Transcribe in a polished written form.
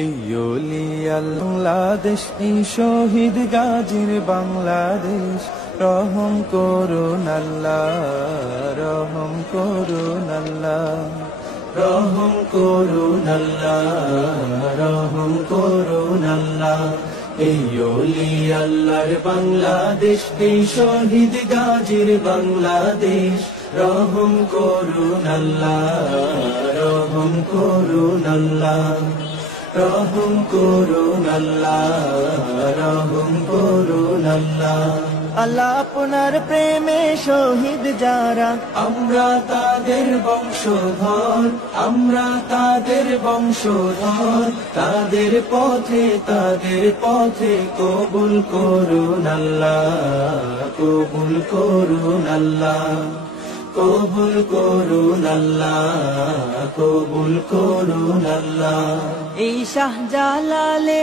এই ওলিয়াল বাংলাদেশ, এই শহীদ গাজীর বাংলাদেশ, রহম করুন আল্লাহ, রহম করুন আল্লাহ, রহম করুন আল্লাহ, রহম করুন আল্লাহ। এই ওলি আল্লাহর বাংলাদেশ, এই শহীদ গাজীর বাংলাদেশ, রহম করুন আল্লাহ, রহম করুন আল্লাহ, রহম করুন আল্লাহ, রহম করুন আল্লাহ। আল্লাহ আপনার প্রেমে শহীদ যারা, আমরা তাদের বংশধর, আমরা তাদের বংশধর। তাদের পথে কবুল করুন আল্লাহ, কবুল করুন আল্লাহ, কবুল করুন আল্লাহ, কবুল করুন আল্লাহ। এই শাহজালালের